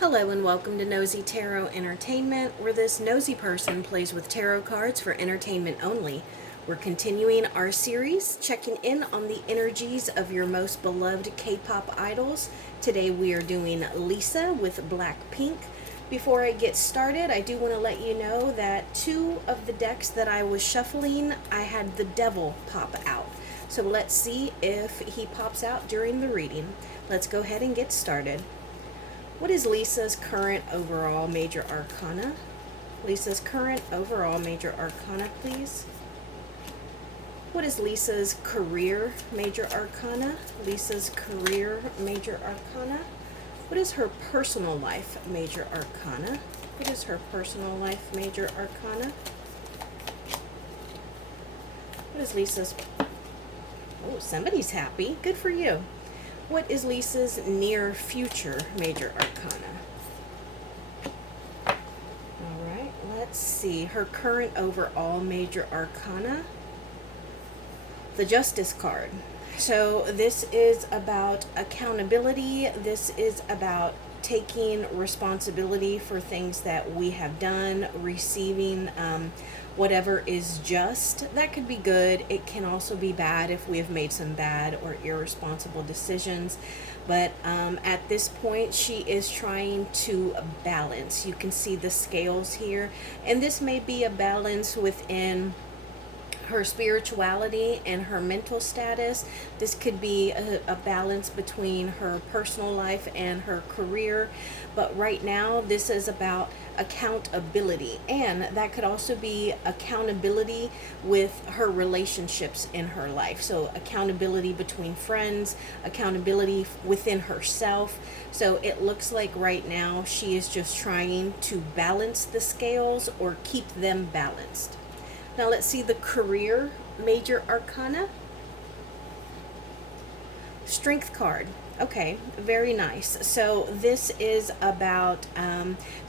Hello and welcome to Nosy Tarot Entertainment, where this nosy person plays with tarot cards for entertainment only. We're continuing our series, checking in on the energies of your most beloved K-pop idols. Today we are doing Lisa with Blackpink. Before I get started, I do want to let you know that two of the decks that I was shuffling, I had the devil pop out. So let's see if he pops out during the reading. Let's go ahead and get started. What is Lisa's current overall major arcana? Lisa's current overall major arcana, please. What is Lisa's career major arcana? Lisa's career major arcana. What is her personal life major arcana? What is her personal life major arcana? What is Lisa's... Oh, somebody's happy. Good for you. What is Lisa's near future major arcana? All right, let's see. Her current overall major arcana. The Justice card. So this is about accountability. This is about taking responsibility for things that we have done, receiving whatever is just. That could be good. It can also be bad if we have made some bad or irresponsible decisions. But at this point, she is trying to balance. You can see the scales here. And this may be a balance within her spirituality and her mental status. This could be a balance between her personal life and her career, but right now this is about accountability, and that could also be accountability with her relationships in her life. So accountability between friends, accountability within herself. So it looks like right now she is just trying to balance the scales or keep them balanced. Now let's see the career major arcana. Strength card. Okay, very nice. So this is about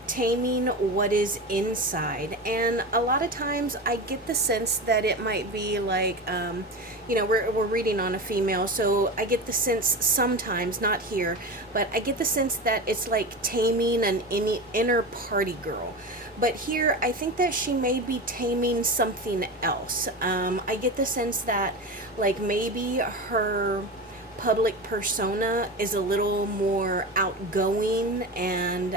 taming what is inside. And a lot of times I get the sense that it might be like, we're reading on a female, so I get the sense sometimes, not here, but I get the sense that it's like taming an inner party girl. But here, I think that she may be taming something else. I get the sense that, like, maybe her public persona is a little more outgoing and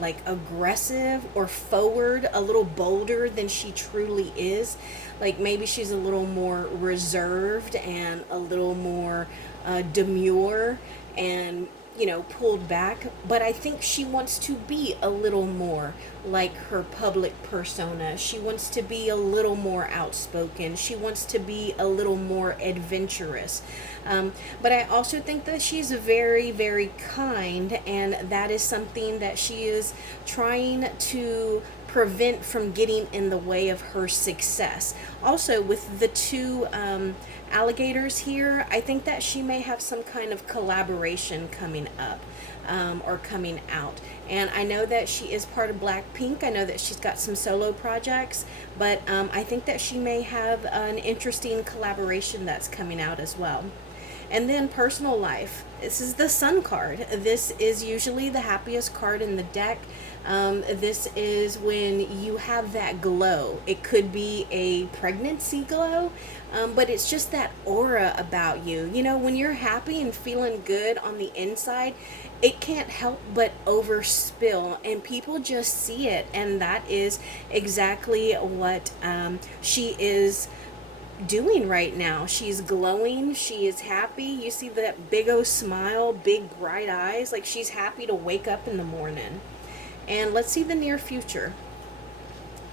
like aggressive or forward, a little bolder than she truly is. Like maybe she's a little more reserved and a little more demure and pulled back, but I think she wants to be a little more like her public persona. She wants to be a little more outspoken. She wants to be a little more adventurous. But I also think that she's very, very kind, and that is something that she is trying to prevent from getting in the way of her success. Also, with the two alligators here, I think that she may have some kind of collaboration coming up or coming out. And I know that she is part of Blackpink. I know that she's got some solo projects, but I think that she may have an interesting collaboration that's coming out as well. And then personal life. This is the Sun card. This is usually the happiest card in the deck. This is when you have that glow. It could be a pregnancy glow, but it's just that aura about you. When you're happy and feeling good on the inside, it can't help but overspill, and people just see it. And that is exactly what she is doing right now. She's glowing. She is happy. You see that big O smile, big bright eyes, like she's happy to wake up in the morning. And let's see the near future.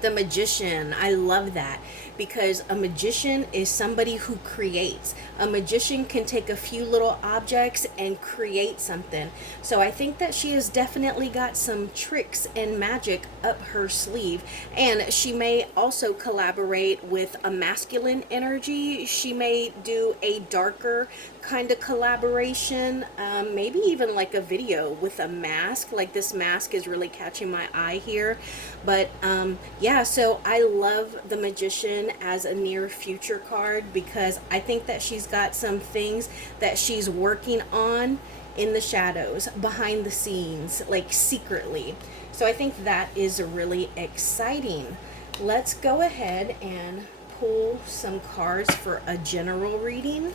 The Magician. I love that, because a magician is somebody who creates. A magician can take a few little objects and create something. So I think that she has definitely got some tricks and magic up her sleeve. And she may also collaborate with a masculine energy. She may do a darker kind of collaboration, maybe even like a video with a mask. Like this mask is really catching my eye here. But yeah, so I love the Magician as a near future card, because I think that she's got some things that she's working on in the shadows, behind the scenes, like secretly. So I think that is really exciting. Let's go ahead and pull some cards for a general reading.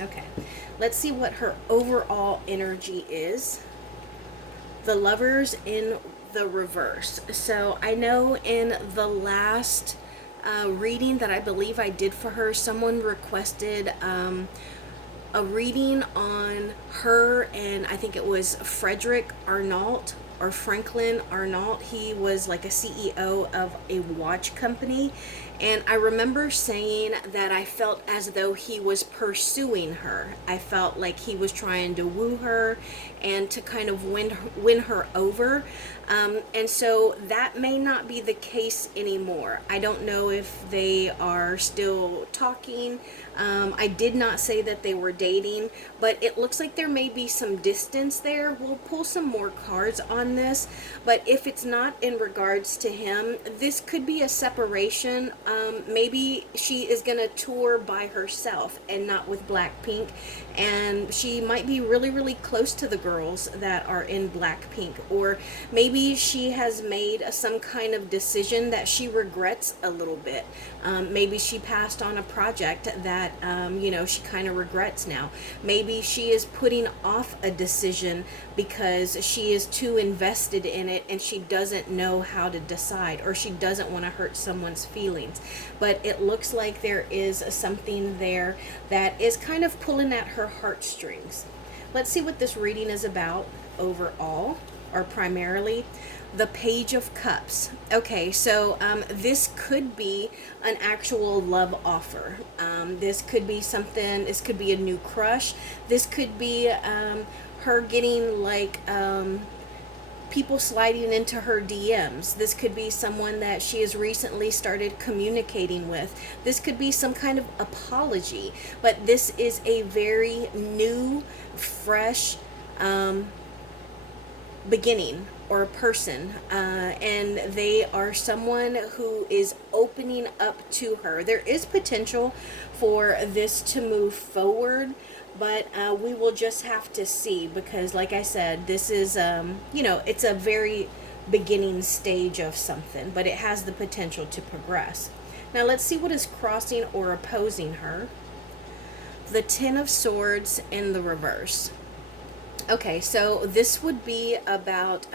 Okay, let's see what her overall energy is. The Lovers in the reverse. So I know in the last reading that I believe I did for her, someone requested a reading on her, and I think it was Frederick Arnault or Franklin Arnault. He was like a CEO of a watch company, and I remember saying that I felt as though he was pursuing her. I felt like he was trying to woo her and to kind of win her over. And so that may not be the case anymore. I don't know if they are still talking. I did not say that they were dating, but it looks like there may be some distance there. We'll pull some more cards on this, but if it's not in regards to him, this could be a separation. Maybe she is going to tour by herself and not with Blackpink, and she might be really, really close to the girls that are in Blackpink, or maybe she has made some kind of decision that she regrets a little bit. Maybe she passed on a project that she kind of regrets now. Maybe she is putting off a decision because she is too invested in it and she doesn't know how to decide, or she doesn't want to hurt someone's feelings. But it looks like there is something there that is kind of pulling at her heartstrings. Let's see what this reading is about overall, or primarily. The Page of Cups. Okay, so this could be an actual love offer. This could be something, this could be a new crush. This could be her getting like people sliding into her DMs. This could be someone that she has recently started communicating with. This could be some kind of apology, but this is a very new, fresh beginning, or a person, and they are someone who is opening up to her. There is potential for this to move forward, but we will just have to see, because like I said, this is it's a very beginning stage of something, but it has the potential to progress. Now let's see what is crossing or opposing her. The Ten of Swords in the reverse. Okay, so this would be about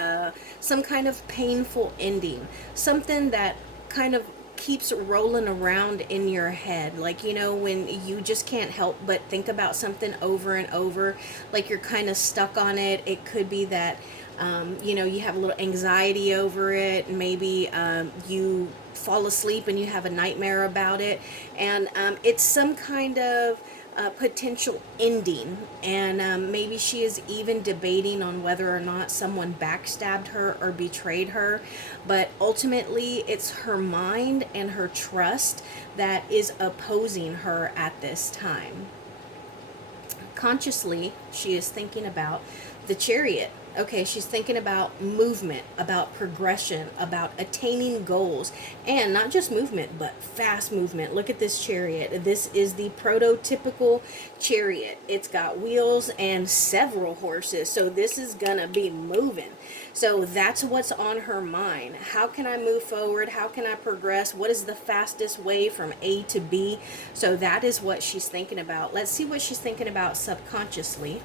some kind of painful ending, something that kind of keeps rolling around in your head, like when you just can't help but think about something over and over, like you're kind of stuck on it. It could be that you have a little anxiety over it. Maybe you fall asleep and you have a nightmare about it, and it's some kind of potential ending, and maybe she is even debating on whether or not someone backstabbed her or betrayed her, but ultimately it's her mind and her trust that is opposing her at this time. Consciously, she is thinking about the Chariot. Okay, she's thinking about movement, about progression, about attaining goals, and not just movement, but fast movement. Look at this Chariot. This is the prototypical Chariot. It's got wheels and several horses, so this is gonna be moving. So that's what's on her mind. How can I move forward? How can I progress? What is the fastest way from A to B? So that is what she's thinking about. Let's see what she's thinking about subconsciously.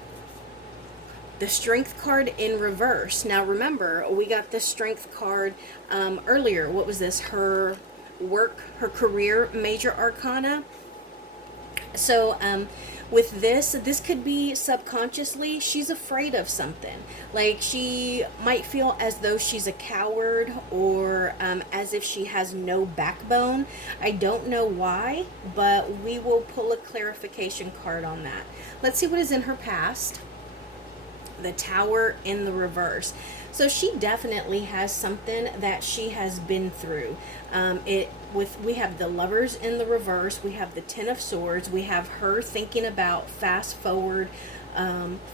The Strength card in reverse. Now remember, we got the Strength card earlier. What was this? Her work, her career, major arcana. So with this could be subconsciously she's afraid of something. Like she might feel as though she's a coward, or as if she has no backbone. I don't know why, but we will pull a clarification card on that. Let's see what is in her past. The Tower in the reverse. So she definitely has something that she has been through. We have the Lovers in the reverse, we have the Ten of Swords, we have her thinking about fast forward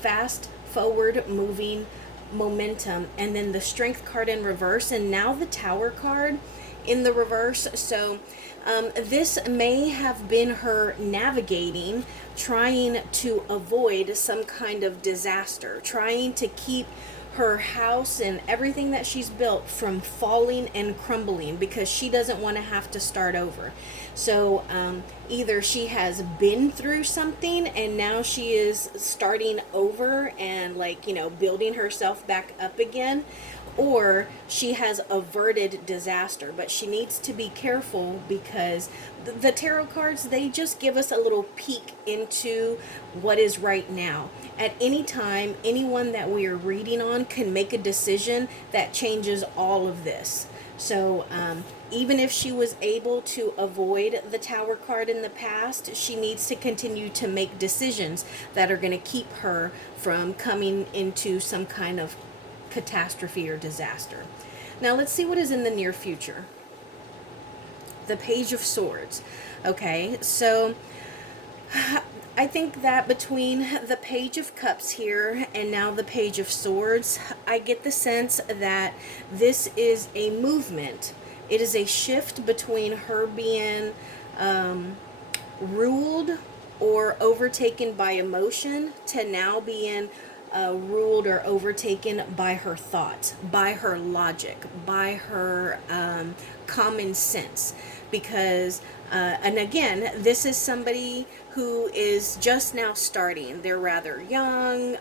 fast forward moving momentum, and then the strength card in reverse, and now the tower card in the reverse. So this may have been her navigating, trying to avoid some kind of disaster, trying to keep her house and everything that she's built from falling and crumbling, because she doesn't want to have to start over. So either she has been through something and now she is starting over and, like, building herself back up again, or she has averted disaster. But she needs to be careful, because the tarot cards, they just give us a little peek into what is right now. At any time, anyone that we are reading on can make a decision that changes all of this. So even if she was able to avoid the tower card in the past, she needs to continue to make decisions that are going to keep her from coming into some kind of catastrophe or disaster. Now let's see what is in the near future. The Page of Swords. Okay, so I think that between the Page of Cups here and now the Page of Swords, I get the sense that this is a movement. It is a shift between her being ruled or overtaken by emotion to now being ruled or overtaken by her thoughts, by her logic, by her common sense. Because, and again, this is somebody who is just now starting. They're rather young,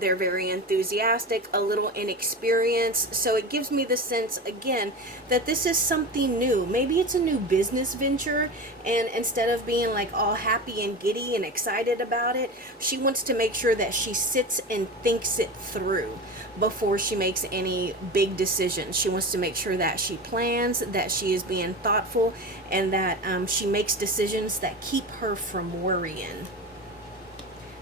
they're very enthusiastic, a little inexperienced. So it gives me the sense, again, that this is something new. Maybe it's a new business venture, and instead of being like all happy and giddy and excited about it, she wants to make sure that she sits and thinks it through before she makes any big decisions. She wants to make sure that she plans, that she is being thoughtful, and that she makes decisions that keep her from worrying.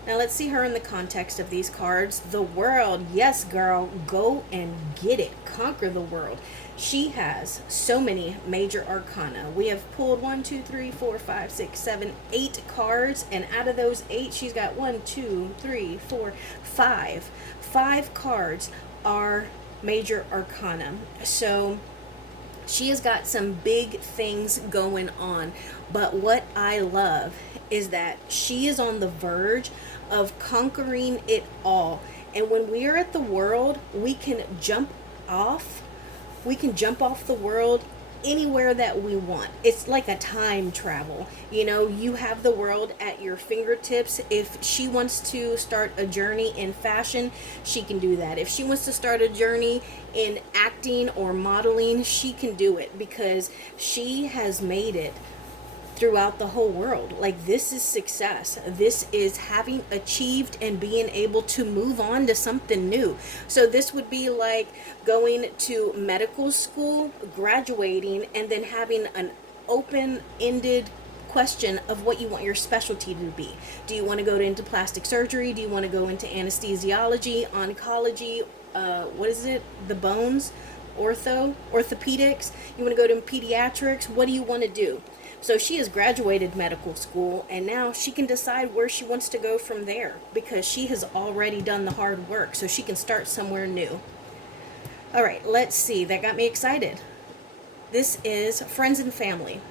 Now let's see her in the context of these cards. The World. Yes, girl, go and get it. Conquer the world. She has so many major arcana. We have pulled 1, 2, 3, 4, 5, 6, 7, 8 cards, and out of those 8, she's got 1, 2, 3, 4, 5. 5 cards are major arcana. So she has got some big things going on. But what I love is that she is on the verge of conquering it all. And when we are at the world, we can jump off. We can jump off the world anywhere that we want. It's like a time travel. You have the world at your fingertips. If she wants to start a journey in fashion, she can do that. If she wants to start a journey in acting or modeling, she can do it, because she has made it throughout the whole world. Like, this is success. This is having achieved and being able to move on to something new. So this would be like going to medical school, graduating, and then having an open-ended question of what you want your specialty to be. Do you want to go into plastic surgery? Do you want to go into anesthesiology, oncology, what is it? The bones, orthopedics? You want to go to pediatrics? What do you want to do? So she has graduated medical school, and now she can decide where she wants to go from there, because she has already done the hard work, so she can start somewhere new. All right, let's see. That got me excited. This is Friends and Family.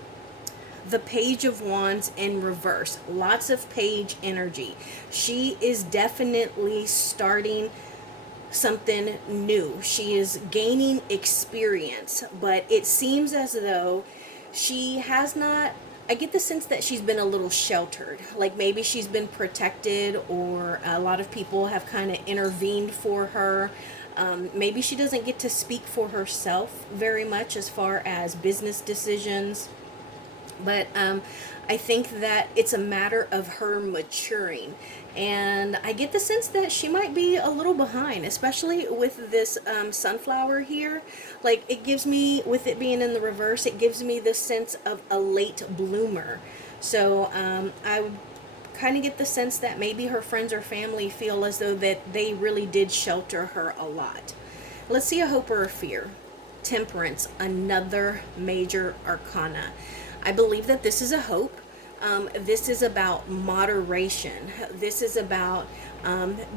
The Page of Wands in reverse. Lots of page energy. She is definitely starting something new. She is gaining experience, but it seems as though she has not, I get the sense that she's been a little sheltered. Like, maybe she's been protected, or a lot of people have kind of intervened for her. Maybe she doesn't get to speak for herself very much as far as business decisions. But I think that it's a matter of her maturing. And I get the sense that she might be a little behind, especially with this sunflower here. Like, it gives me, with it being in the reverse, it gives me the sense of a late bloomer. So I would kind of get the sense that maybe her friends or family feel as though that they really did shelter her a lot. Let's see a hope or a fear. Temperance, another major arcana. I believe that this is a hope. This is about moderation. This is about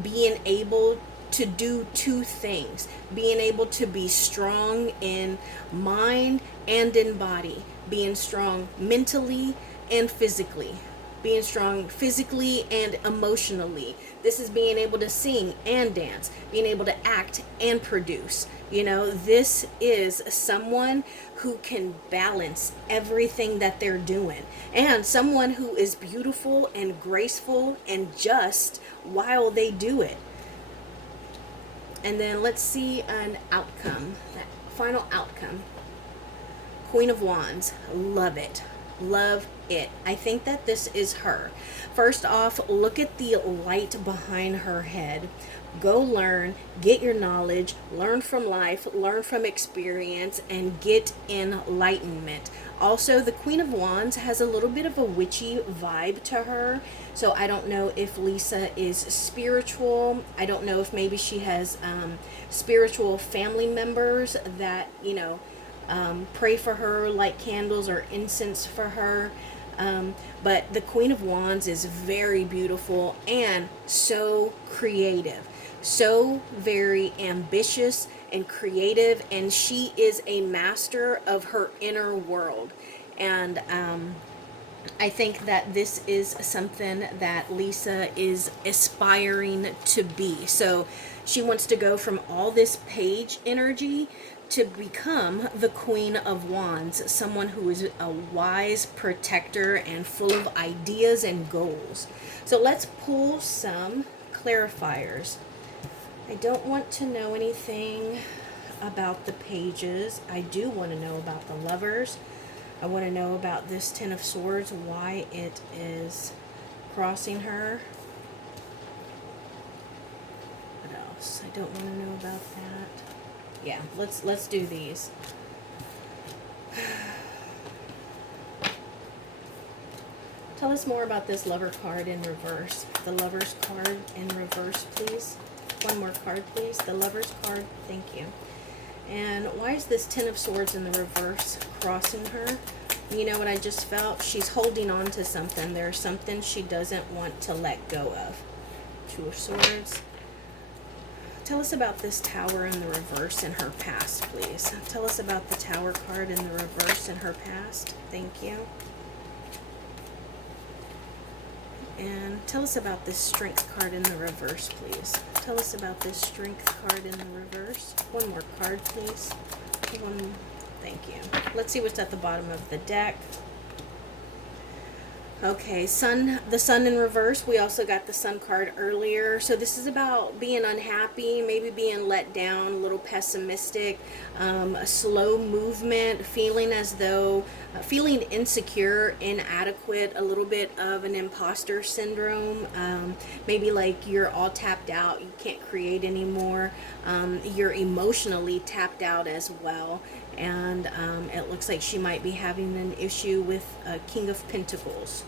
being able to do two things, being able to be strong in mind and in body, being strong mentally and physically, being strong physically and emotionally. This is being able to sing and dance, being able to act and produce. You know, this is someone who can balance everything that they're doing, and someone who is beautiful and graceful and just while they do it. And then let's see an outcome, that final outcome. Queen of Wands, love it. Love it. I think that this is her. First off, look at the light behind her head. Go learn, get your knowledge, learn from life, learn from experience, and get enlightenment. Also, the Queen of Wands has a little bit of a witchy vibe to her. So I don't know if Lisa is spiritual. I don't know if maybe she has spiritual family members that, you know, pray for her, light candles or incense for her. But the Queen of Wands is very beautiful and so creative, so very ambitious and creative, and she is a master of her inner world. And I think that this is something that Lisa is aspiring to be. So she wants to go from all this page energy to become the Queen of Wands, someone who is a wise protector and full of ideas and goals. So let's pull some clarifiers. I don't want to know anything about the pages. I do want to know about the lovers. I want to know about this Ten of Swords, why it is crossing her. What else? I don't want to know about that. Yeah, let's do these. Tell us more about this Lover card in reverse. The Lover's card in reverse, please. One more card, please. The Lover's card. Thank you. And why is this Ten of Swords in the reverse crossing her? You know what I just felt? She's holding on to something. There's something she doesn't want to let go of. Two of Swords. Tell us about this Tower in the reverse in her past, please. Tell us about the Tower card in the reverse in her past. Thank you. And tell us about this Strength card in the reverse, please. Tell us about this Strength card in the reverse. One more card, please. One. Thank you. Let's see what's at the bottom of the deck. Okay, the Sun in reverse. We also got the Sun card earlier. So this is about being unhappy, maybe being let down, a little pessimistic, a slow movement, feeling as though, feeling insecure, inadequate, a little bit of an imposter syndrome. Maybe like you're all tapped out, you can't create anymore. You're emotionally tapped out as well. And it looks like she might be having an issue with King of Pentacles.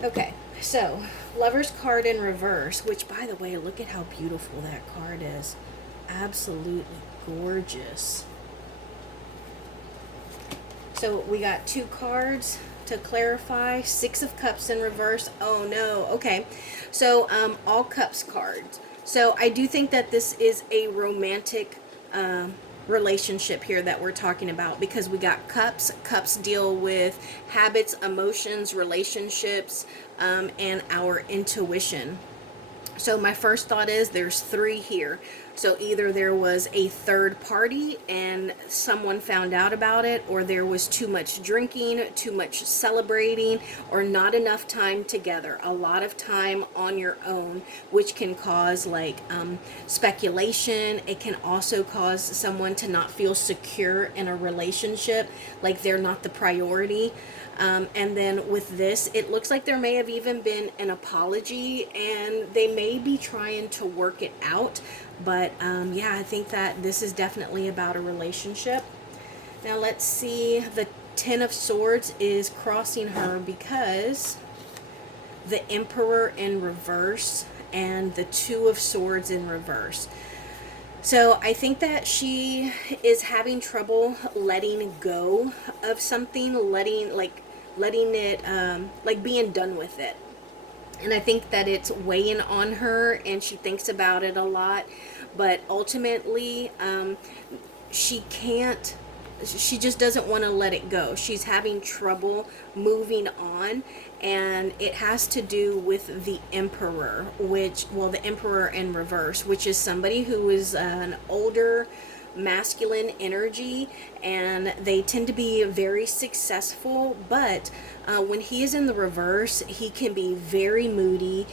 Okay, so Lover's card in reverse, which, by the way, look at how beautiful that card is. Absolutely gorgeous. So we got two cards to clarify. Six of Cups in reverse. Oh no. Okay, so all Cups cards. So I do think that this is a romantic relationship here that we're talking about, because we got cups deal with habits, emotions, relationships, and our intuition. So my first thought is there's three here. So either there was a third party and someone found out about it, or there was too much drinking, too much celebrating, or not enough time together. A lot of time on your own, which can cause like speculation. It can also cause someone to not feel secure in a relationship, like they're not the priority. And then with this, it looks like there may have even been an apology, and they may be trying to work it out. But yeah, I think that this is definitely about a relationship. Now let's see. The Ten of Swords is crossing her because the Emperor in reverse and the Two of Swords in reverse. So I think that she is having trouble letting go of something, letting it, like being done with it. And I think that it's weighing on her and she thinks about it a lot, but ultimately, she can't, she just doesn't want to let it go. She's having trouble moving on, and it has to do with the emperor, which, well, the emperor in reverse, which is somebody who is an older masculine energy, and they tend to be very successful, but when he is in the reverse, he can be very moody,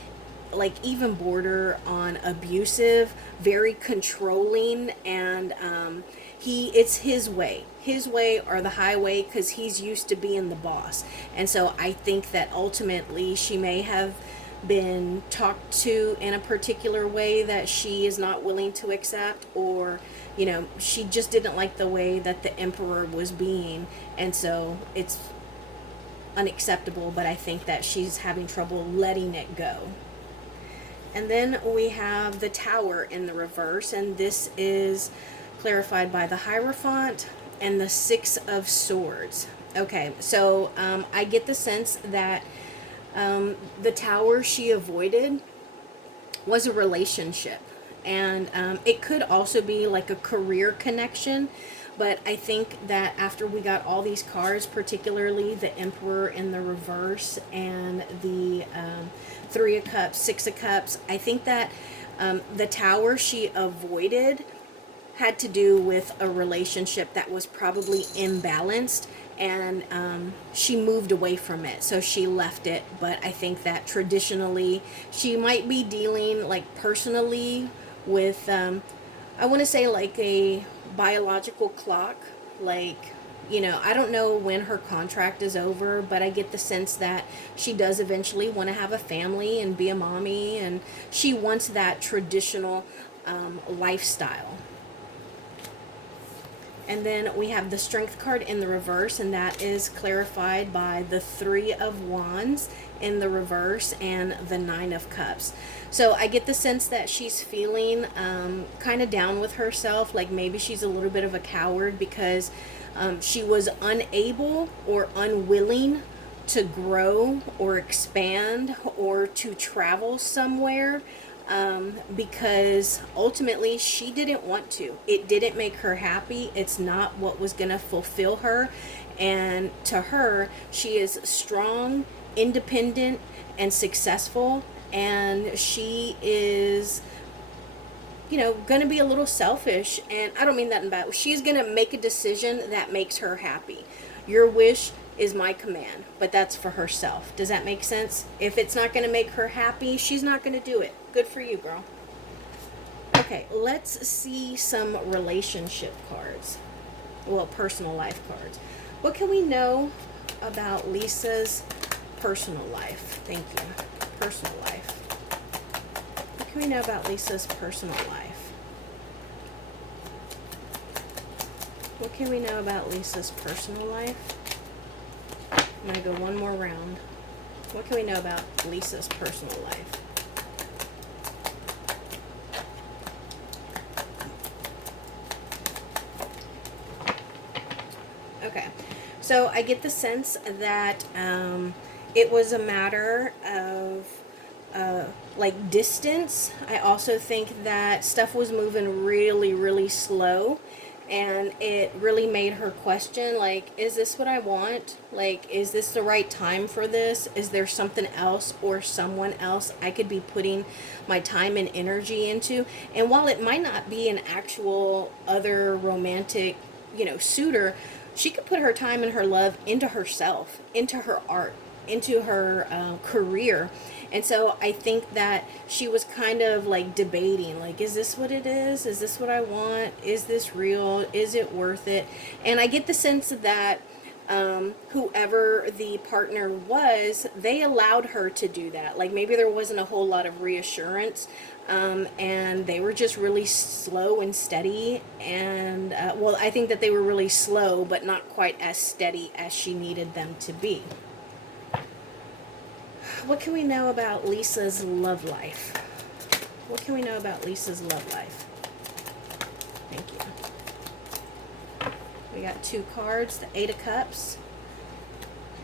like even border on abusive, very controlling, and it's his way or the highway, because he's used to being the boss. And so I think that ultimately she may have been talked to in a particular way that she is not willing to accept, or she just didn't like the way that the emperor was being, and so it's unacceptable. But I think that she's having trouble letting it go. And then we have the Tower in the reverse, and this is clarified by the Hierophant and the Six of Swords. Okay, so I get the sense that the Tower she avoided was a relationship, and it could also be like a career connection. But I think that after we got all these cards, particularly the Emperor in the reverse and the Three of Cups, Six of Cups, I think that the Tower she avoided had to do with a relationship that was probably imbalanced, and she moved away from it, so she left it. But I think that traditionally she might be dealing like personally with I want to say like a biological clock, like I don't know when her contract is over, but I get the sense that she does eventually want to have a family and be a mommy, and she wants that traditional lifestyle. And then we have the Strength card in the reverse, and that is clarified by the Three of Wands in the reverse and the Nine of Cups. So I get the sense that she's feeling kind of down with herself, like maybe she's a little bit of a coward because she was unable or unwilling to grow or expand or to travel somewhere. Because ultimately she didn't want to. It didn't make her happy. It's not what was going to fulfill her. And to her, she is strong, independent, and successful. And she is, going to be a little selfish. And I don't mean that in bad. She's going to make a decision that makes her happy. Your wish is my command, but that's for herself. Does that make sense? If it's not going to make her happy, she's not going to do it. Good for you, girl. Okay, let's see some relationship cards. Well, personal life cards. What can we know about Lisa's personal life? Thank you. Personal life. What can we know about Lisa's personal life? What can we know about Lisa's personal life? I'm going to go one more round. What can we know about Lisa's personal life? Okay, so I get the sense that it was a matter of like distance. I also think that stuff was moving really, really slow, and it really made her question, like, is this what I want? Like, is this the right time for this? Is there something else or someone else I could be putting my time and energy into? And while it might not be an actual other romantic, suitor, she could put her time and her love into herself, into her art, into her career. And so I think that she was kind of like debating, like, is this what it is? Is this what I want? Is this real? Is it worth it? And I get the sense that whoever the partner was, they allowed her to do that. Like maybe there wasn't a whole lot of reassurance, and they were just really slow and steady. And well, I think that they were really slow, but not quite as steady as she needed them to be. What can we know about Lisa's love life? What can we know about Lisa's love life? Thank you. We got two cards, the Eight of Cups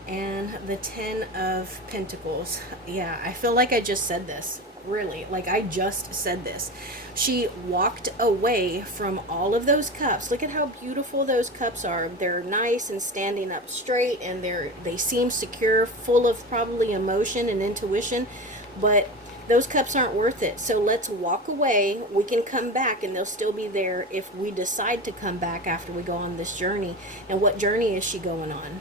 and the Ten of Pentacles. Yeah, I feel like I just said this. Really, like I just said this. She walked away from all of those cups. Look at how beautiful those cups are. They're nice and standing up straight, and they seem secure, full of probably emotion and intuition, but those cups aren't worth it. So let's walk away. We can come back, and they'll still be there if we decide to come back after we go on this journey. And what journey is she going on?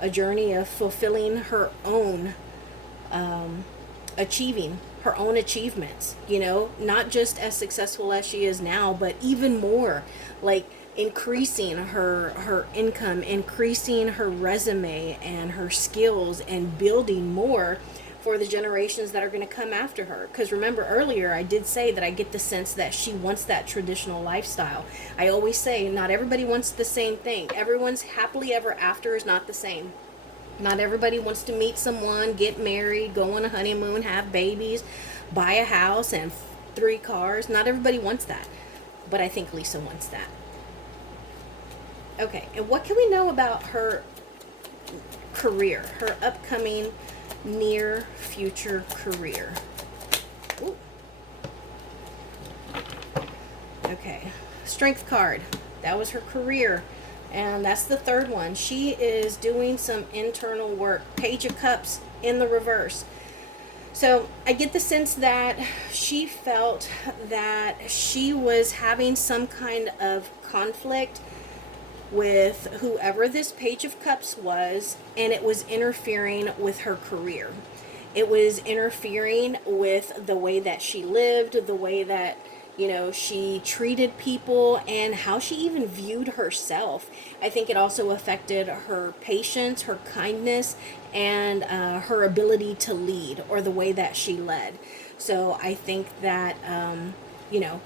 A journey of fulfilling her own, achieving her own achievements, you know, not just as successful as she is now, but even more, like increasing her income, increasing her resume and her skills, and building more for the generations that are going to come after her. Because remember earlier I did say that I get the sense that she wants that traditional lifestyle. I always say not everybody wants the same thing. Everyone's happily ever after is not the same. Not everybody wants to meet someone, get married, go on a honeymoon, have babies, buy a house and 3 cars. Not everybody wants that. But I think Lisa wants that. Okay, and what can we know about her career, her upcoming near future career? Ooh. Okay, Strength card. That was her career. And that's the third one. She is doing some internal work. Page of Cups in the reverse. So I get the sense that she felt that she was having some kind of conflict with whoever this Page of Cups was, and it was interfering with her career. It was interfering with the way that she lived, the way that, you know, she treated people, and how she even viewed herself. I think it also affected her patience, her kindness, and her ability to lead, or the way that she led. So I think that, you know,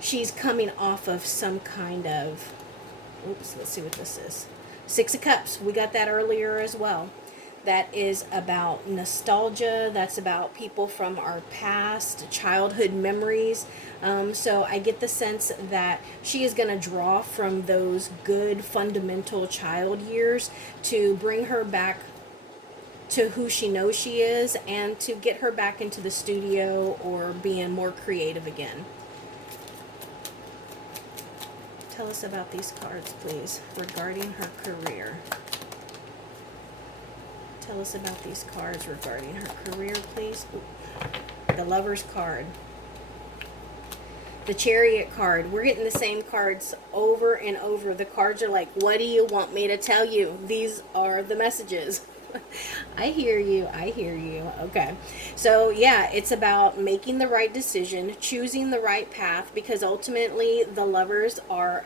she's coming off of some kind of, oops, let's see what this is. 6 of Cups. We got that earlier as well. That is about nostalgia. That's about people from our past, childhood memories. So I get the sense that she is going to draw from those good fundamental child years to bring her back to who she knows she is, and to get her back into the studio or being more creative again. Tell us about these cards, please, regarding her career. Tell us about these cards regarding her career, please. Ooh. The Lover's card. The Chariot card. We're getting the same cards over and over. The cards are like, what do you want me to tell you? These are the messages. I hear you. I hear you. Okay. So, yeah, it's about making the right decision, choosing the right path, because ultimately the lovers are,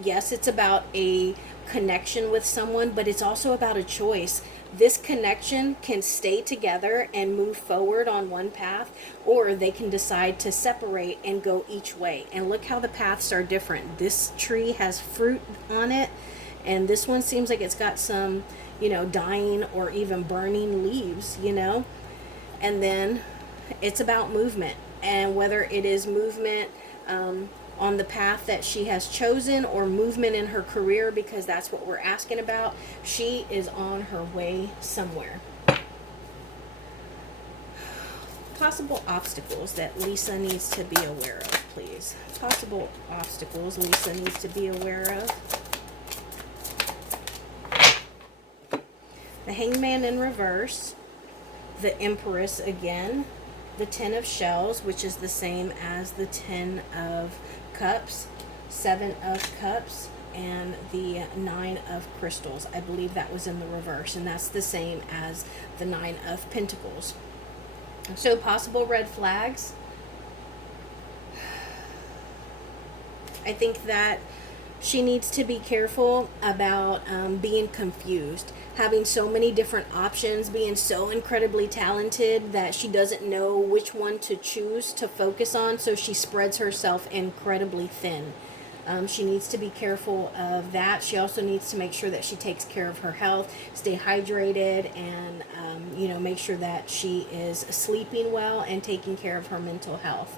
yes, it's about a connection with someone, but it's also about a choice. This connection can stay together and move forward on one path, or they can decide to separate and go each way. And look how the paths are different. This tree has fruit on it, and this one seems like it's got some, you know, dying or even burning leaves, you know. And then it's about movement, and whether it is movement on the path that she has chosen, or movement in her career, because that's what we're asking about. She is on her way somewhere. Possible obstacles that Lisa needs to be aware of, please. Possible obstacles Lisa needs to be aware of. The Hangman in reverse. The Empress again. The Ten of Shells, which is the same as the Ten of Cups. 7 of Cups. And the 9 of Crystals. I believe that was in the reverse. And that's the same as the 9 of Pentacles. So possible red flags. I think that she needs to be careful about being confused, having so many different options, being so incredibly talented that she doesn't know which one to choose to focus on, so she spreads herself incredibly thin. She needs to be careful of that. She also needs to make sure that she takes care of her health, stay hydrated, and you know, make sure that she is sleeping well and taking care of her mental health.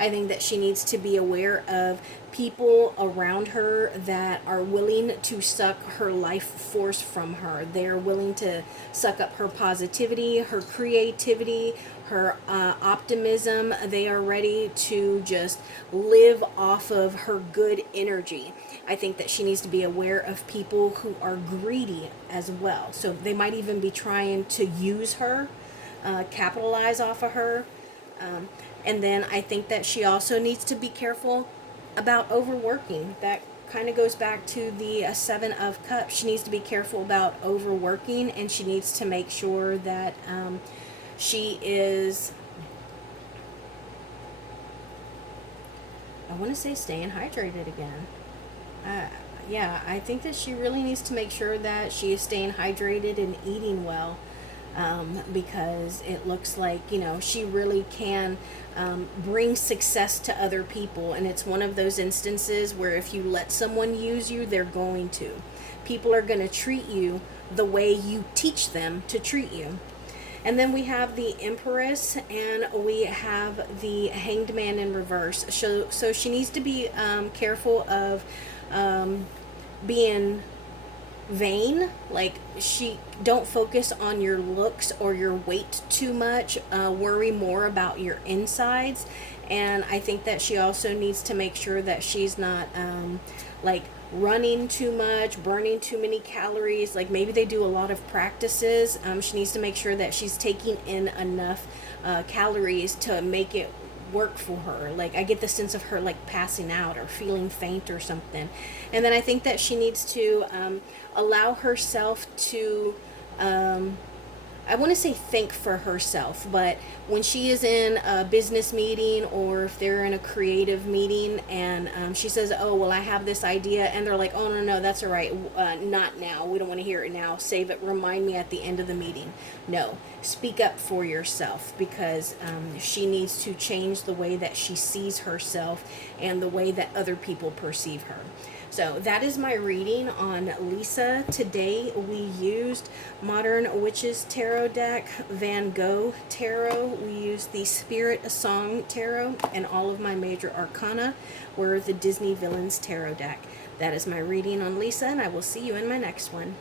I think that she needs to be aware of people around her that are willing to suck her life force from her. They're willing to suck up her positivity, her creativity, her optimism. They are ready to just live off of her good energy. I think that she needs to be aware of people who are greedy as well. So they might even be trying to use her, capitalize off of her. Um, and then I think that she also needs to be careful about overworking. That kind of goes back to the Seven of Cups. She needs to be careful about overworking, and she needs to make sure that she is, I want to say, staying hydrated again. Uh, yeah, I think that she really needs to make sure that she is staying hydrated and eating well, because it looks like, she really can bring success to other people. And it's one of those instances where if you let someone use you, they're going to. People are going to treat you the way you teach them to treat you. And then we have the Empress, and we have the Hanged Man in reverse. So she needs to be careful of being vain. Like, she don't focus on your looks or your weight too much. Worry more about your insides. And I think that she also needs to make sure that she's not like running too much, burning too many calories. Like, maybe they do a lot of practices. She needs to make sure that she's taking in enough calories to make it work for her. Like, I get the sense of her like passing out or feeling faint or something. And then I think that she needs to allow herself to I want to say think for herself, but when she is in a business meeting, or if they're in a creative meeting, and she says, oh, well, I have this idea, and they're like, oh, no, no, that's all right, not now, we don't want to hear it now, save it, remind me at the end of the meeting. No, speak up for yourself, because she needs to change the way that she sees herself and the way that other people perceive her. So that is my reading on Lisa. Today we used Modern Witches Tarot deck, Van Gogh Tarot. We used the Spirit Song Tarot, and all of my major arcana were the Disney Villains Tarot deck. That is my reading on Lisa, and I will see you in my next one.